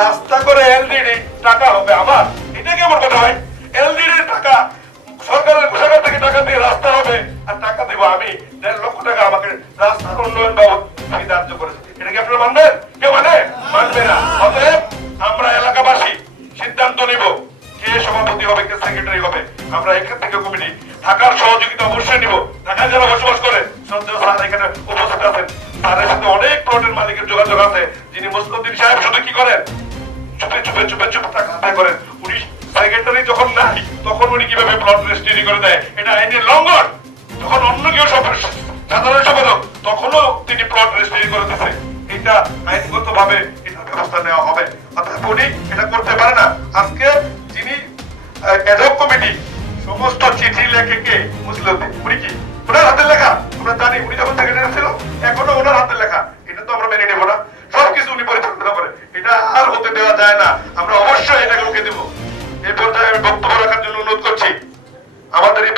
রাস্তা করে এলডিডি টাকা হবে আমার। এটা কেমন কথা ভাই এলডিডি টাকা, সরকারের ঘোষণা থেকে টাকা দিয়ে রাস্তা হবে, আর টাকা দেবো আমি। দেড় লক্ষ টাকা আমাকে রাস্তার উন্নয়ন বাবদ আমি ধার্য করেছি। এটা কি আপনারা মানবেন? কেউ মানে? মানবে না। অতএব আমরা এলাকাবাসী সিদ্ধান্ত নিব কে সভাপতি হবে, কে সেক্রেটারি হবে। আমরা এখান থেকে কমিটি, ঢাকার সহযোগিতা অবশ্যই নিব। ঢাকায় যারা বসবাস অনেক প্লটের মালিকের যোগাযোগ আছে, যিনি মুসলিম সাহেব, শুধু কি করেন? চুপে চুপে চুপে চুপে টাকা করেন। উনি সেক্রেটারি যখন নাই, তখন উনি কীভাবে প্লট রেজিস্ট্রি করে দেয়? এটা আইনের লঙ্ঘন। অন্য কেউ সাধারণ সম্পাদক, তখনও তিনি প্লট রেজিস্ট্রি করে দিচ্ছে এটা আইনগত ভাবে ব্যবস্থা নেওয়া হবে। অর্থাৎ উনি এটা করতে পারে না। আজকে যিনি অ্যাডক কমিটি সমস্ত চিঠি লেখে কে? মুসলিম উনি কি? ওনার হাতের লেখা? আমরা জানি উনি যখন সেক্রেটারি ছিল, এখনও ওনার হাতের লেখা এটা তো আমরা মেনে নেব না সবকিছু উনি পরিচালনা করে এটা আর যায় না, আমরা অবশ্যই এটাকে রুখে দেব। এই পর্যায়ে আমি বক্তব্য রাখার জন্য অনুরোধ করছি। আমাদের এই